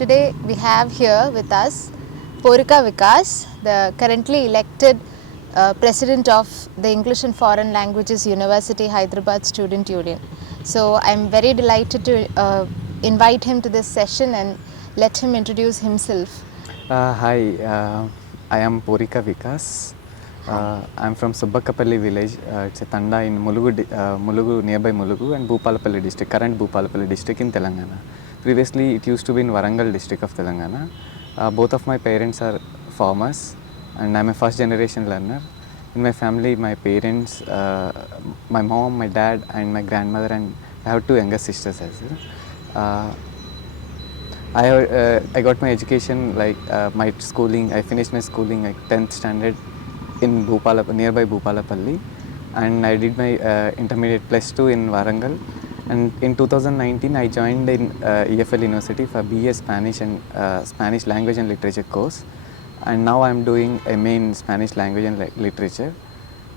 Today we have here with us Porika Vikas, the currently elected President of the English and Foreign Languages University Hyderabad Student Union. So I'm very delighted to invite him to this session and let him introduce himself. Hi, I am Porika Vikas. I'm from Subbakapalli village. It's a Tanda in Mulugu, nearby Mulugu, and Bhupalapalli district, current Bhupalapalli district in Telangana. Previously, it used to be in Warangal district of Telangana. Both of my parents are farmers, and I'm a first generation learner. In my family, my parents, my mom, my dad, and my grandmother, and I have two younger sisters as well. I got my education, my schooling. I finished my schooling like 10th standard in nearby Bhupalapalli, and I did my intermediate +2 in Warangal. And in 2019, I joined in EFL University for BA Spanish and Spanish Language and Literature course. And now I'm doing MA in Spanish Language and Literature.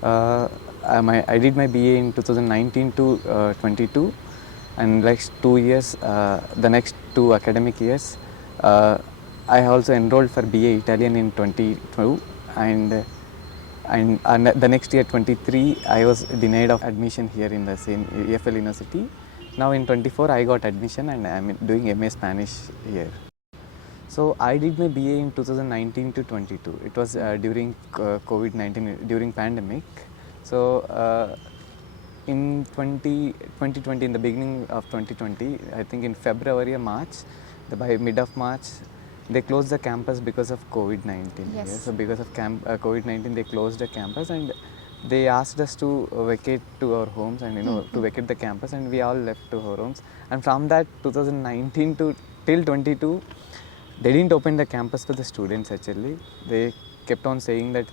I did my BA in 2019 to 22. And like 2 years, the next 2 academic years, I also enrolled for BA Italian in 22, and the next year 23, I was denied of admission here in the same EFL University. Now in 24, I got admission and I'm doing MA Spanish here. So I did my BA in 2019 to 22. It was during COVID-19, during pandemic. So in 2020, in the beginning of 2020, I think in February or March, by mid of March, they closed the campus because of COVID-19. Yes. Yeah? So because of COVID-19, they closed the campus and they asked us to vacate to our homes and to vacate the campus, and we all left to our homes. And from that 2019 to till 22, they didn't open the campus for the students actually. They kept on saying that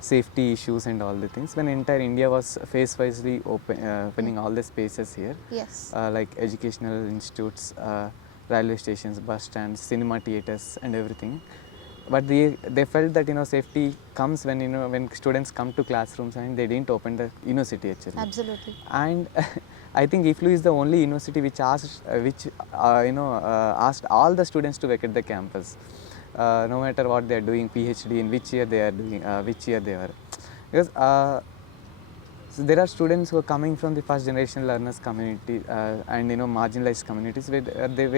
safety issues and all the things, when entire India was phase-wisely opening all the spaces here. Yes. Like educational institutes, railway stations, bus stands, cinema theatres and everything. But they felt that safety comes when students come to classrooms, and they didn't open the university actually. Absolutely. And I think EFLU is the only university which asked all the students to vacate the campus. No matter what they are doing, PhD, in which year they are doing, which year they are. Because so there are students who are coming from the first generation learners community and marginalized communities where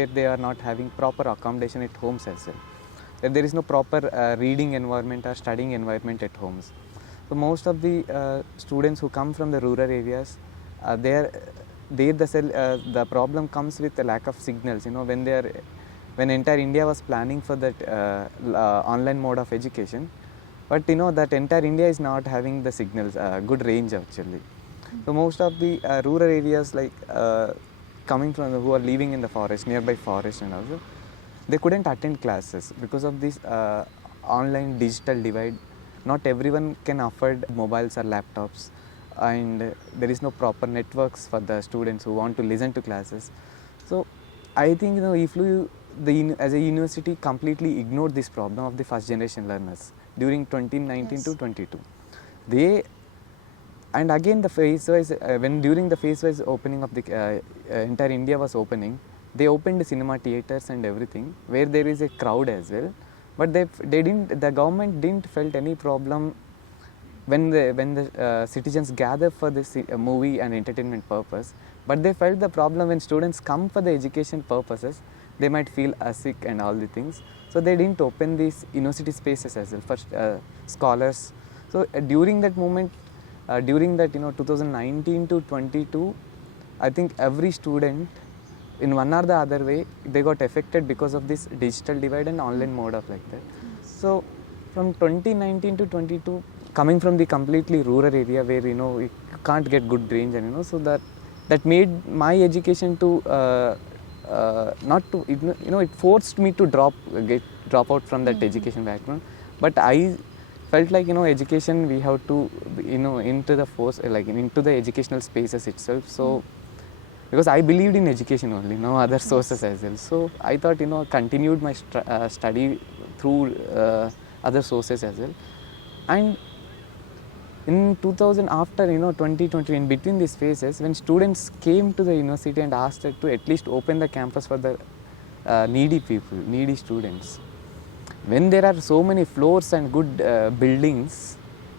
they are not having proper accommodation at homes as well. There is no proper reading environment or studying environment at homes. So most of the students who come from the rural areas, the problem comes with the lack of signals. When entire India was planning for that online mode of education, but that entire India is not having the signals, good range actually. So most of the rural areas, like coming from who are living in the forest, nearby forest, and also they couldn't attend classes because of this online digital divide. Not everyone can afford mobiles or laptops, and there is no proper networks for the students who want to listen to classes. So I think EFLU, as a university, completely ignored this problem of the first generation learners during 2019 to 22. And again the phase-wise, during the phase-wise opening of the entire India was opening, they opened cinema theatres and everything where there is a crowd as well. But the government didn't felt any problem when the citizens gather for this movie and entertainment purpose. But they felt the problem when students come for the education purposes, they might feel sick and all the things. So they didn't open these university spaces as well for scholars. So during that moment, during that 2019 to 22, I think every student, in one or the other way, they got affected because of this digital divide and online mode of like that. So from 2019 to 22, coming from the completely rural area where you can't get good range, and so that made my education to not to it forced me to drop out from that education background. But I felt like education, we have to into the force, like into the educational spaces itself. So because I believed in education only, no other sources as well. So I thought continued my study through other sources as well. And in 2000, after 2020, in between these phases, when students came to the university and asked to at least open the campus for the needy people, needy students. When there are so many floors and good buildings,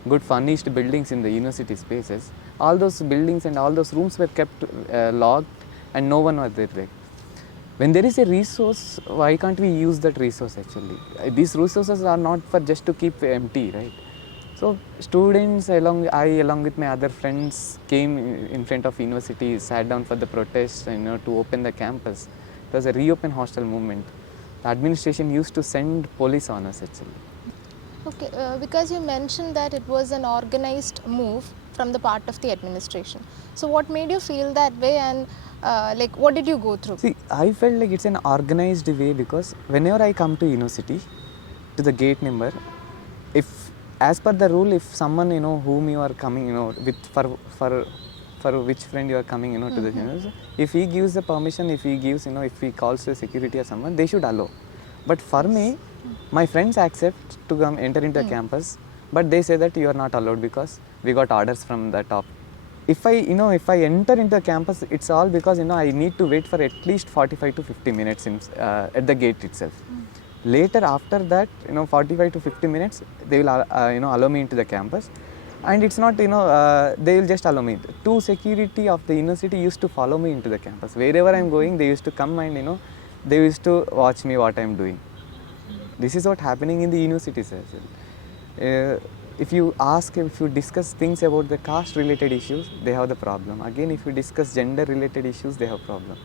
good furnished buildings in the university spaces, all those buildings and all those rooms were kept locked and no one was there. When there is a resource, why can't we use that resource actually? These resources are not for just to keep empty, right? So students along with my other friends came in front of university, sat down for the protest, to open the campus. It was a reopen hostel movement. The administration used to send police on us actually. Okay, because you mentioned that it was an organized move from the part of the administration. So what made you feel that way, and like what did you go through? See, I felt like it's an organized way because whenever I come to university, to the gate number, if as per the rule, if someone whom you are coming with for which friend you are coming to the university, if he gives the permission, if he gives if he calls the security or someone, they should allow. But for me, my friends accept to come enter into the campus, but they say that you are not allowed because we got orders from the top. If I enter into the campus, it's all because I need to wait for at least 45 to 50 minutes at the gate itself. Later, after that 45 to 50 minutes, they will allow me into the campus, and it's not they will just allow me. Two security of the university used to follow me into the campus. Wherever I'm going, they used to come and they used to watch me what I'm doing. This is what happening in the universities as well. If you discuss things about the caste related issues, they have the problem. Again, if you discuss gender related issues, they have problem.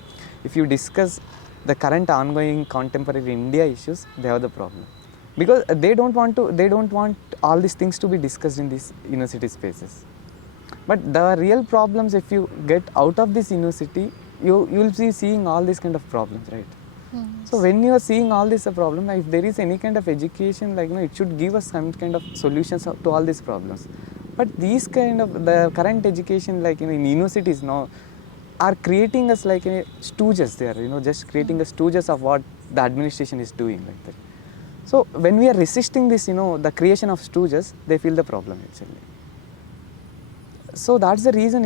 If you discuss the current ongoing contemporary India issues, they have the problem. Because they don't want all these things to be discussed in these university spaces. But the real problems, if you get out of this university, you'll be seeing all these kind of problems, right? So when you are seeing all this problem, if there is any kind of education, it should give us some kind of solutions to all these problems. But these kind of the current education, in universities now, are creating us like stooges. They are just creating a stooges of what the administration is doing like that. So when we are resisting this, the creation of stooges, they feel the problem actually. So that's the reason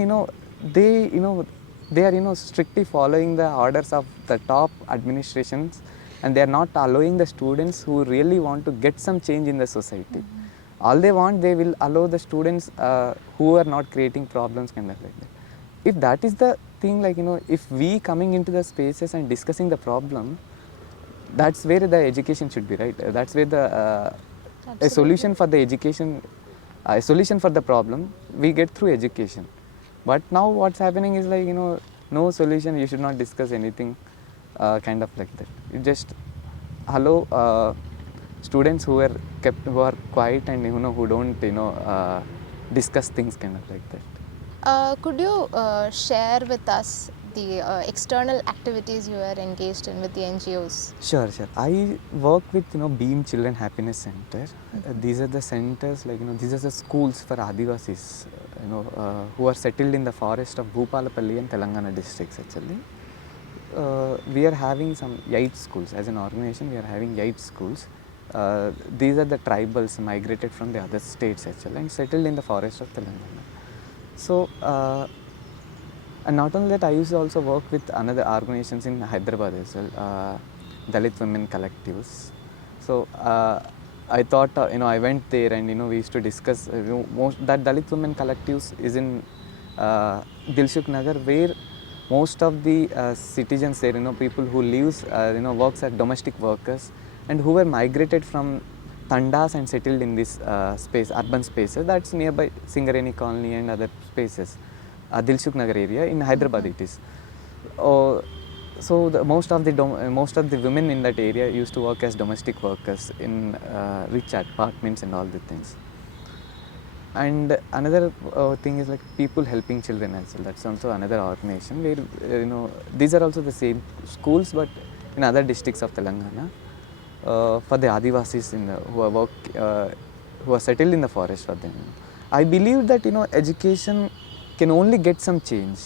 they are strictly following the orders of the top administrations, and they are not allowing the students who really want to get some change in the society. All they want, they will allow the students who are not creating problems kind of like that. If that is the thing, if we coming into the spaces and discussing the problem, that's where the education should be, right? That's where the a solution for the education, a solution for the problem we get through education. But now what's happening is no solution, you should not discuss anything, kind of like that. You just allow students who are quiet and who don't discuss things kind of like that. Could you share with us the external activities you are engaged in with the NGOs? Sure. I work with Beam Children Happiness Center. These are the centers these are the schools for Adivasis who are settled in the forest of Bhupalapalli and Telangana districts actually. We are having some 8 schools. As an organization, we are having 8 schools. These are the tribals migrated from the other states actually and settled in the forest of Telangana. So and not only that, I used to also work with another organizations in Hyderabad as well, Dalit Women Collectives. So I thought I went there and we used to discuss that Dalit Women Collectives is in Dilshuk Nagar, where most of the citizens there, people who lives works as domestic workers and who were migrated from Tandas and settled in this urban spaces that's nearby Singareni Colony and other spaces. Dilshuk Nagar area in Hyderabad it is. So most of the women in that area used to work as domestic workers in rich apartments and all the things. And another thing is people helping children as well. That's also another organization where these are also the same schools but in other districts of Telangana for the Adivasis who are settled in the forest for them. I believe that education can only get some change.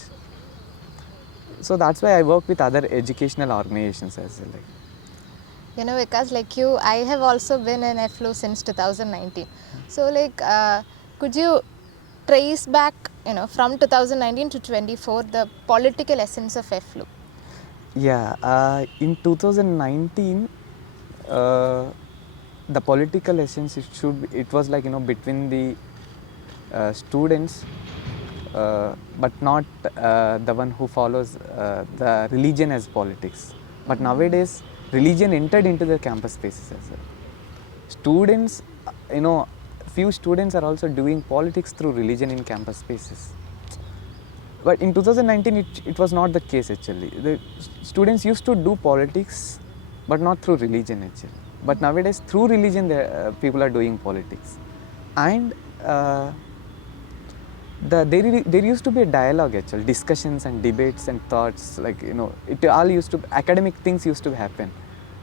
So that's why I work with other educational organizations as well. Vikas, like you, I have also been in EFLU since 2019. So could you trace back from 2019 to 24 the political essence of EFLU? Yeah, in 2019, the political essence it was like between the students, but not the one who follows the religion as politics. But nowadays, religion entered into the campus spaces as well. Students, few students are also doing politics through religion in campus spaces. But in 2019, it was not the case actually. The students used to do politics, but not through religion actually. But nowadays, through religion, people are doing politics. And there used to be a dialogue actually, discussions and debates and thoughts, like it all used to, academic things used to happen.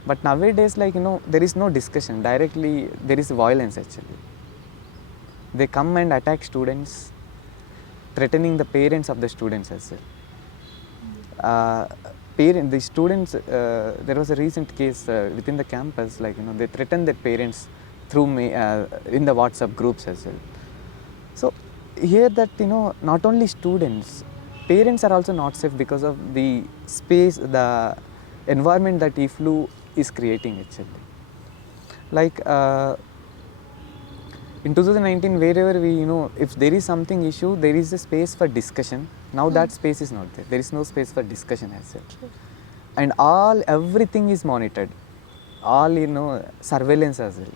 But nowadays, there is no discussion. Directly, there is violence actually. They come and attack students, threatening the parents of the students as well. The students, there was a recent case within the campus, they threatened their parents through in the WhatsApp groups as well. So here that not only students, parents are also not safe because of the space, the environment that EFLU is creating actually. Like in 2019, wherever we, if there is something issue, there is a space for discussion. Now that space is not there. There is no space for discussion as such. And everything is monitored. All, surveillance as well.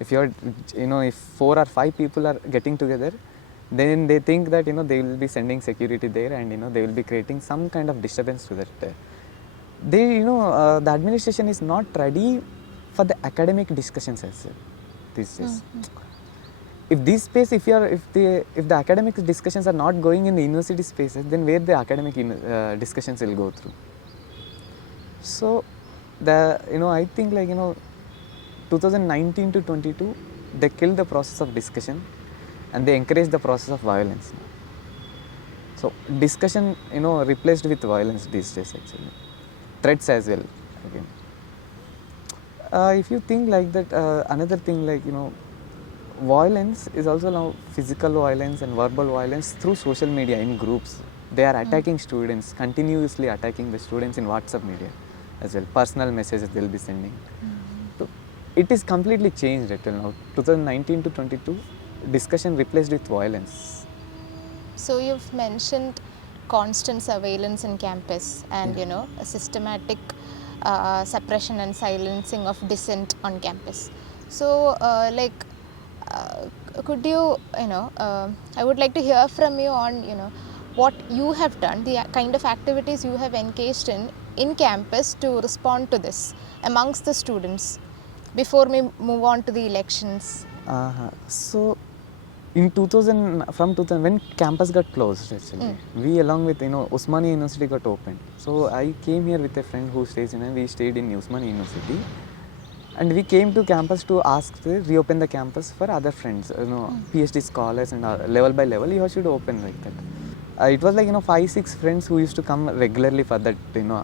If you're, if 4 or 5 people are getting together, then they think that, they will be sending security there and, they will be creating some kind of disturbance to that. The administration is not ready for the academic discussions as well. This is. If this space, if the academic discussions are not going in the university spaces, then where the academic discussions will go through. So I think 2019 to 22, they killed the process of discussion and they encouraged the process of violence. So discussion replaced with violence these days actually. Threats as well again. If you think like that, another thing violence is also now physical violence and verbal violence through social media in groups. They are attacking students, continuously attacking the students in WhatsApp media as well. Personal messages they'll be sending. So it is completely changed until now. 2019 to 22, discussion replaced with violence. So you've mentioned constant surveillance in campus and a systematic suppression and silencing of dissent on campus. So could you, I would like to hear from you on, what you have done, the kind of activities you have engaged in campus to respond to this amongst the students before we move on to the elections. So in 2000, when campus got closed actually, we along with, Osmania University got opened. So I came here with a friend who stays we stayed in Osmania University. And we came to campus to ask to reopen the campus for other friends, PhD scholars and level by level, you should open like that. It was 5-6 friends who used to come regularly for that,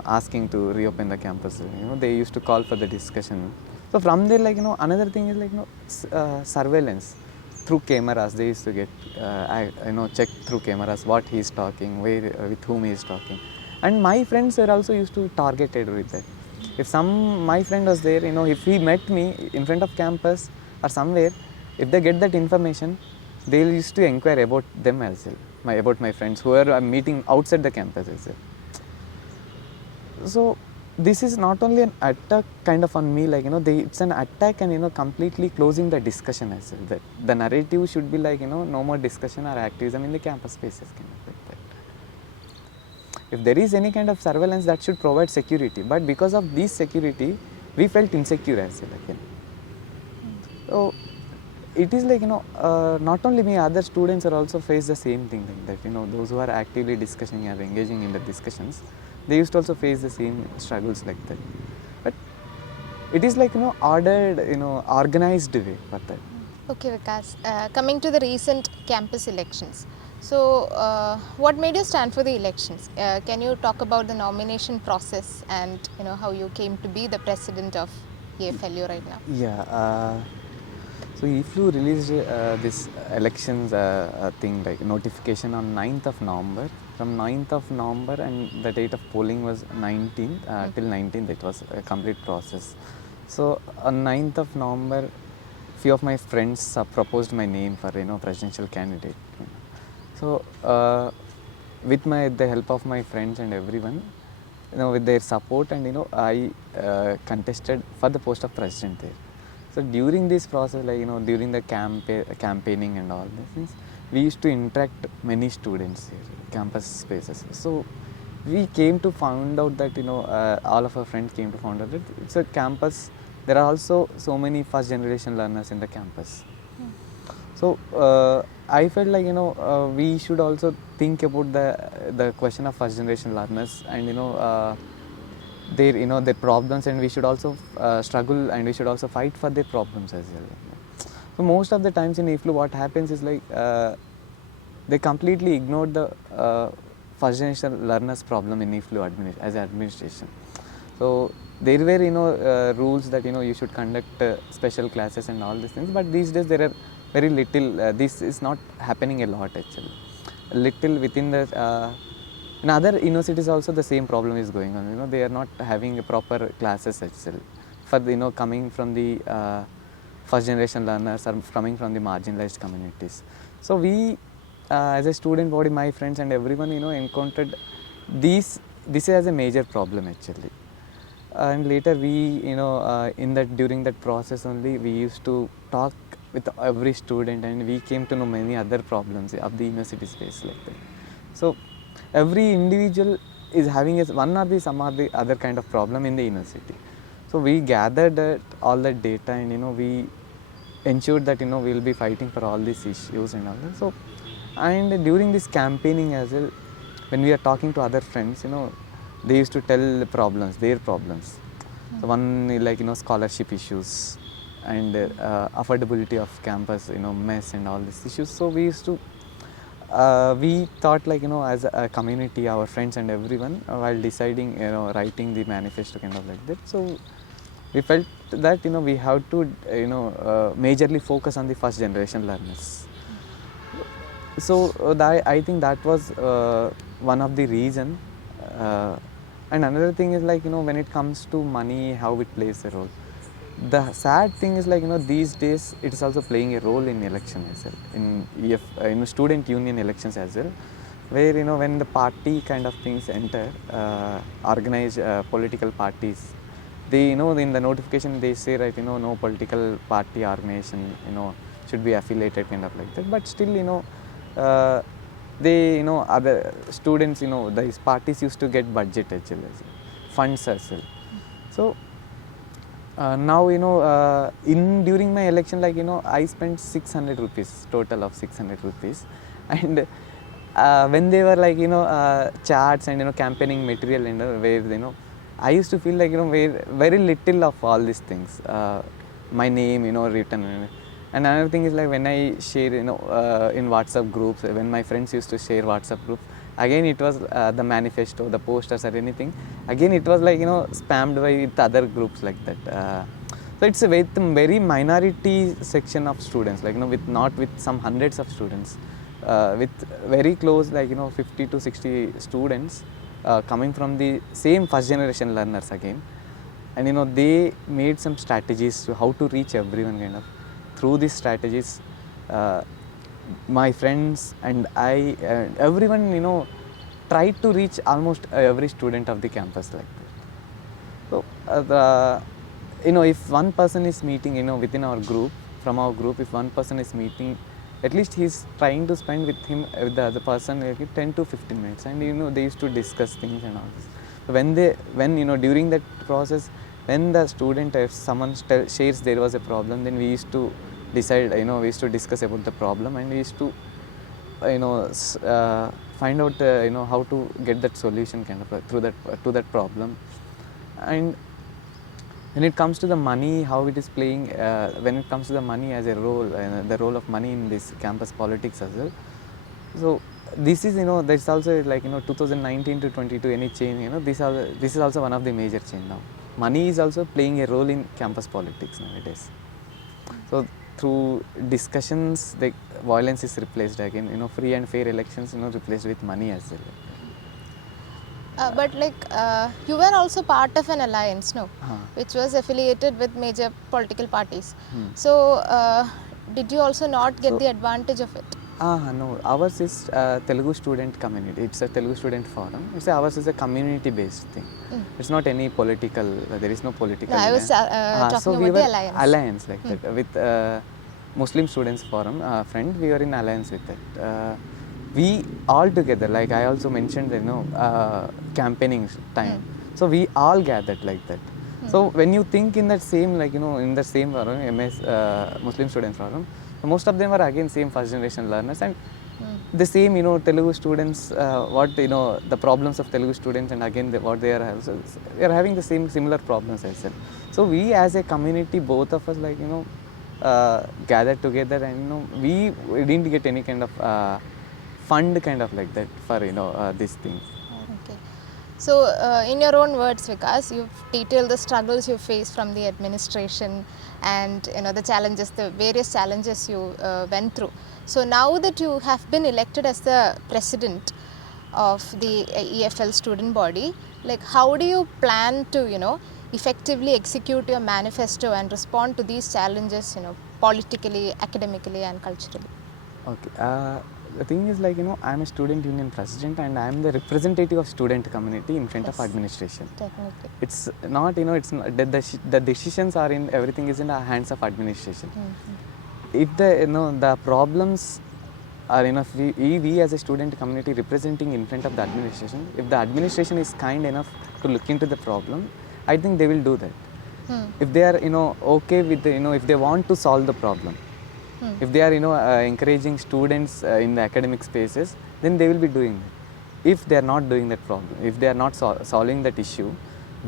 asking to reopen the campus. They used to call for the discussion. So from there, another thing is surveillance through cameras. They used to get, check through cameras what he is talking, where, with whom he is talking. And my friends were also used to targeted with that. If my friend was there, if he met me in front of campus or somewhere, if they get that information, they used to inquire about them as well, about my friends who are meeting outside the campus as well. So this is not only an attack kind of on me, it's an attack and completely closing the discussion as well. That the narrative should be no more discussion or activism in the campus spaces kind of like that. If there is any kind of surveillance, that should provide security. But because of this security, we felt insecure as well again. So it is not only me, other students are also face the same thing like that. Those who are actively discussing or engaging in the discussions, they used to also face the same struggles like that. But it is ordered, organized way for that. Okay, Vikas. Coming to the recent campus elections. So, what made you stand for the elections? Can you talk about the nomination process and how you came to be the president of EFLU right now? Yeah. So EFLU released this elections thing, like notification on 9th of November. From 9th of November, and the date of polling was 19th, till 19th it was a complete process. So on 9th of November, few of my friends proposed my name for presidential candidate. So with the help of my friends and everyone, with their support, and I contested for the post of president there. So during this process, during the campaigning and all these things, we used to interact many students here, campus spaces. So we came to find out that all of our friends came to find out that it's a campus. There are also so many first generation learners in the campus. So I felt like we should also think about the question of first generation learners, and their problems, and we should also struggle, and we should also fight for their problems as well. So most of the times in EFLU, what happens is they completely ignored the first generation learners problem in EFLU as administration. So there were rules that you should conduct special classes and all these things, but these days there are very little. This is not happening a lot actually. Little within the in other universities also the same problem is going on. They are not having proper classes itself for coming from the first generation learners, or coming from the marginalized communities. So we as a student body, my friends and everyone encountered this as a major problem actually. And later we during that process only, we used to talk with every student, and we came to know many other problems of the university space like that. So every individual is having one or some or the other kind of problem in the university. So we gathered all that data, and we ensured that we will be fighting for all these issues and all that. So, and during this campaigning as well, when we are talking to other friends, they used to tell their problems. So one scholarship issues, and affordability of campus, mess and all these issues. So we used to we thought as a community, our friends and everyone, while deciding writing the manifesto kind of like that. So we felt that we have to majorly focus on the first generation learners. So I think that was one of the reason. And another thing is when it comes to money, how it plays a role. The sad thing is these days it is also playing a role in election as well, in student union elections as well, where when the party kind of things enter, organized political parties, they in the notification they say no political party organization should be affiliated kind of like that. But still they other students these parties used to get budget actually, funds as well. So now during my election I spent 600 rupees, total of 600 rupees, and when they were charts and campaigning material and where I used to feel very little of all these things, my name written. And another thing is when I share in WhatsApp groups, when my friends used to share WhatsApp groups, again it was the manifesto, the posters or anything, again it was spammed by with other groups like that. So it's a very minority section of students, not with some hundreds of students, with very close 50 to 60 students coming from the same first generation learners again. And they made some strategies to how to reach everyone kind of. Through these strategies, my friends and I, everyone tried to reach almost every student of the campus like that. So if one person is meeting within our group, from our group, if one person is meeting, at least he's trying to spend with the other person 10 to 15 minutes, and they used to discuss things and all this. So when during that process, when the student, if someone shares there was a problem, then we used to decide, we used to discuss about the problem, and we used to find out how to get that solution kind of through that to that problem. And when it comes to the money, how it is playing, when it comes to the money as a role, the role of money in this campus politics as well. So this is there's also 2019 to 22 any change, this is also one of the major change now. Money is also playing a role in campus politics nowadays. So through discussions, the violence is replaced again. Free and fair elections, replaced with money as well. But you were also part of an alliance, no? Huh. Which was affiliated with major political parties. Hmm. So, did you also not get So- the advantage of it? No, ours is Telugu student community. It's a Telugu student forum. Ours is a community-based thing. It's not any political. There is no political. No, I was talking so we about were the alliance. alliance like that with Muslim students forum friend. We were in alliance with that. We all together. Like I also mentioned, campaigning time. So we all gathered like that. So when you think in that same, in the same forum, MS Muslim students forum, most of them are again same first generation learners and the same, Telugu students, what, the problems of Telugu students and again what they are having. So we are having the same similar problems as well. So we as a community, both of us gathered together and, we didn't get any kind of fund kind of like that for, this thing. Okay. So, in your own words, Vikas, you've detailed the struggles you faced from the administration and the challenges, the various challenges you went through. So, now that you have been elected as the president of the EFL student body, how do you plan to, effectively execute your manifesto and respond to these challenges, politically, academically, and culturally? Okay. The thing is I'm a student union president and I'm the representative of student community in front of administration. Definitely. It's not, it's not, the decisions are in, everything is in the hands of administration. If the problems are, if we as a student community representing in front of the administration, if the administration is kind enough to look into the problem, I think they will do that. If they are, okay with the, if they want to solve the problem, if they are, encouraging students in the academic spaces, then they will be doing it. If they are not doing that problem, if they are not solving that issue,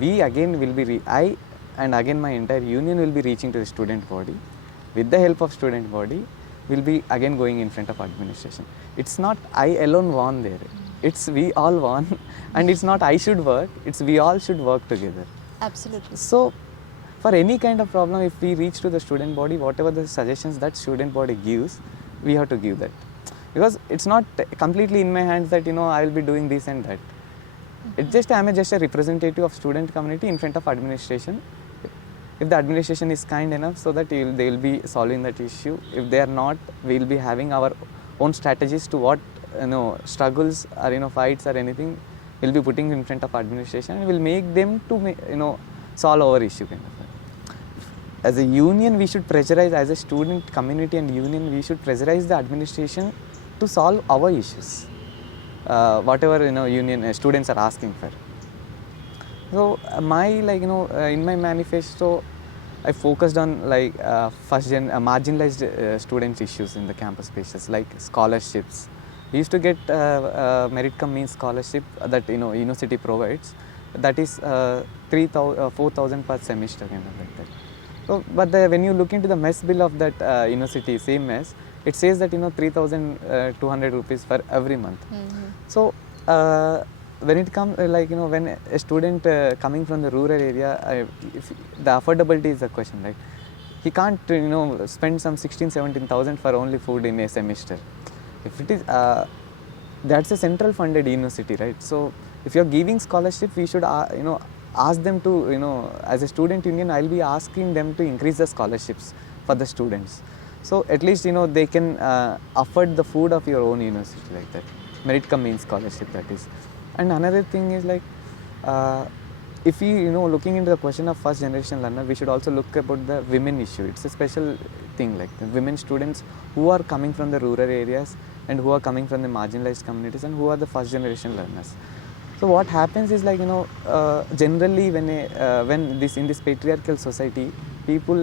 we again will be, I and again my entire union will be reaching to the student body. With the help of student body, will be again going in front of administration. It's not I alone won there. It's we all won and it's not I should work, it's we all should work together. Absolutely. So, for any kind of problem, if we reach to the student body, whatever the suggestions that student body gives, we have to give that. Because it's not completely in my hands that, I will be doing this and that. It's just, I'm just a representative of student community in front of administration. If the administration is kind enough so that they will be solving that issue. If they are not, we will be having our own strategies to what, struggles or, fights or anything, we'll be putting in front of administration and we'll make them to, solve our issue kind of. As a union, we should pressurize, as a student community and union, we should pressurize the administration to solve our issues, whatever union students are asking for. So my in my manifesto, I focused on marginalized students issues in the campus spaces like scholarships. We used to get merit cum means scholarship that university provides. That is 4,000 per semester kind of like that. So, but when you look into the mess bill of that university, same mess, it says that 3,200 rupees for every month. So when it comes when a student coming from the rural area, if the affordability is the question, right? He can't spend some 16,000-17,000 for only food in a semester. If it is that's a central funded university, right? So if you are giving scholarship, we should ask them to, as a student union, I'll be asking them to increase the scholarships for the students. So at least, they can afford the food of your own university like that. Merit cum means scholarship, that is. And another thing is if we, looking into the question of first generation learner, we should also look about the women issue. It's a special thing, like the women students who are coming from the rural areas and who are coming from the marginalized communities and who are the first generation learners. So what happens is generally when in this patriarchal society, people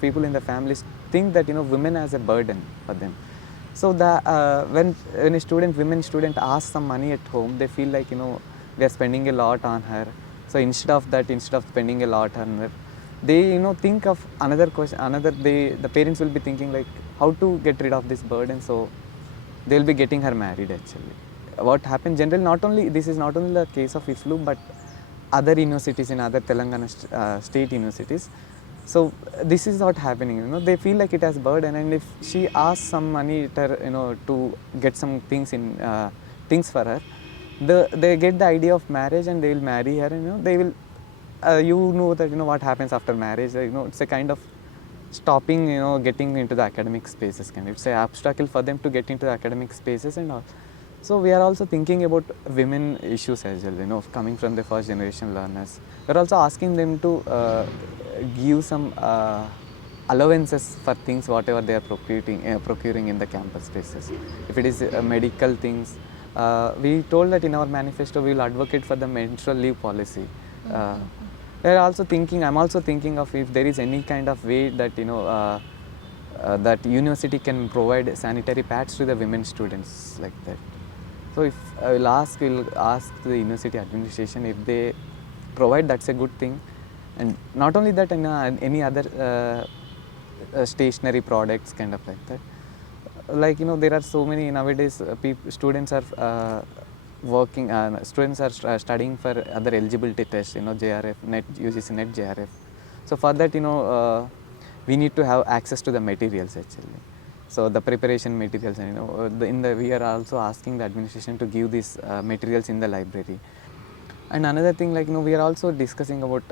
people in the families think that women as a burden for them. So when a women student asks some money at home, they feel like they are spending a lot on her. So instead of spending a lot on her, they think of another question. The parents will be thinking like how to get rid of this burden. So they will be getting her married actually. What happens generally, this is not only the case of EFLU, but other universities in other Telangana state universities, So this is not happening, you know, they feel like it has burden, and if she asks some money to her, you know, to get some things in things for her, they get the idea of marriage and they will marry her, and you know, they will you know that, you know, what happens after marriage, you know, it's a kind of stopping, you know, getting into the academic spaces, kind of, it's an obstacle for them to get into the academic spaces and all. So we are also thinking about women issues as well, you know, coming from the first generation learners. We're also asking them to give some allowances for things whatever they are procuring in the campus spaces. If it is medical things, we told that in our manifesto we will advocate for the menstrual leave policy. We're also thinking, I'm also thinking of if there is any kind of way that, you know, that university can provide sanitary pads to the women students like that. So if we'll ask the university administration if they provide, that's a good thing. And not only that, and any other stationary products, kind of like that. Like, you know, there are so many nowadays, students are working, students are studying for other eligibility tests, you know, JRF, NET, UGC NET, JRF. So for that, you know, we need to have access to the materials actually. So the preparation materials, and, you know, we are also asking the administration to give these materials in the library. And another thing, like, you know, we are also discussing about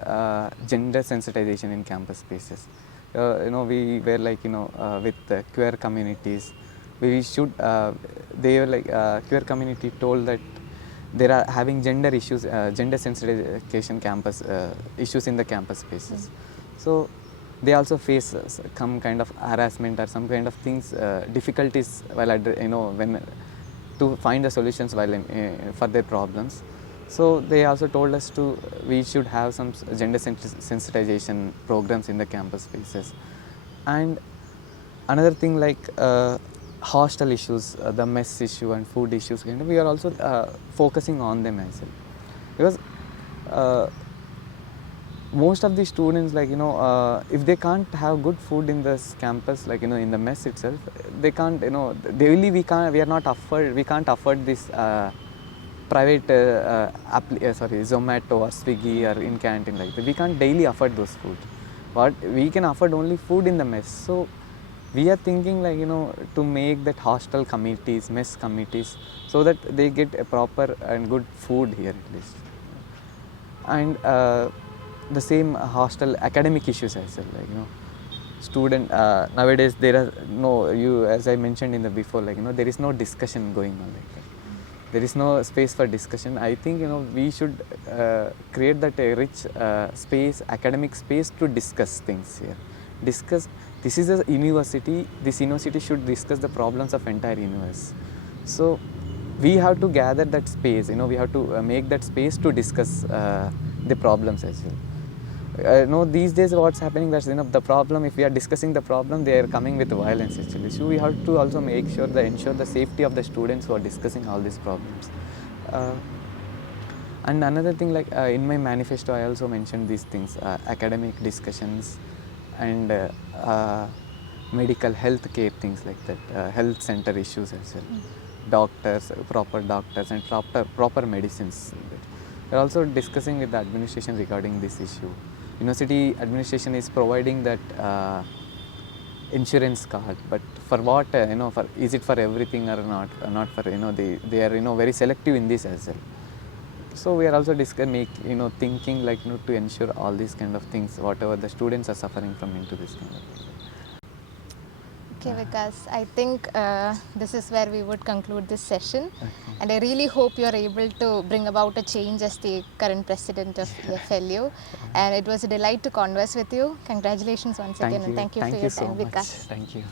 gender sensitization in campus spaces. You know, we were like, you know, with the queer communities, we should, they were like, queer community told that there are having gender issues, gender sensitization campus issues in the campus spaces. So they also face some kind of harassment or some kind of things, difficulties while, you know, when to find the solutions while for their problems. So they also told us we should have some gender sensitization programs in the campus spaces. And another thing, like hostel issues, the mess issue and food issues, kind of, we are also focusing on them as well, because most of the students, like, you know, if they can't have good food in this campus, like, you know, in the mess itself, they can't, you know, we can't afford this private Zomato or Swiggy or in canteen, like that. We can't daily afford those food. What we can afford only food in the mess. So we are thinking, like, you know, to make that hostel committees, mess committees, so that they get a proper and good food here at least. And the same hostel academic issues as well, like, you know, student nowadays there are as I mentioned in the before, like, you know, there is no discussion going on like that. There is no space for discussion. I think, you know, we should create that a rich space, academic space to discuss things here. This is a university, this university should discuss the problems of entire universe. So we have to gather that space, you know, we have to make that space to discuss the problems as well. These days what's happening, that's, you know, the problem, if we are discussing the problem, they are coming with violence actually. So we have to also ensure the safety of the students who are discussing all these problems. And another thing, like in my manifesto I also mentioned these things, academic discussions and medical health care things like that, health center issues as well, doctors, proper doctors and proper medicines. We are also discussing with the administration regarding this issue. University administration is providing that insurance card, but for what, is it for everything or not for, they are, very selective in this as well. So we are also thinking, like, to ensure all these kind of things, whatever the students are suffering from into this kind of thing. Okay, Vikas, I think this is where we would conclude this session. Okay. And I really hope you're able to bring about a change as the current president of EFLU. And it was a delight to converse with you. Congratulations once again, and thank you for your time, Vikas. Thank you.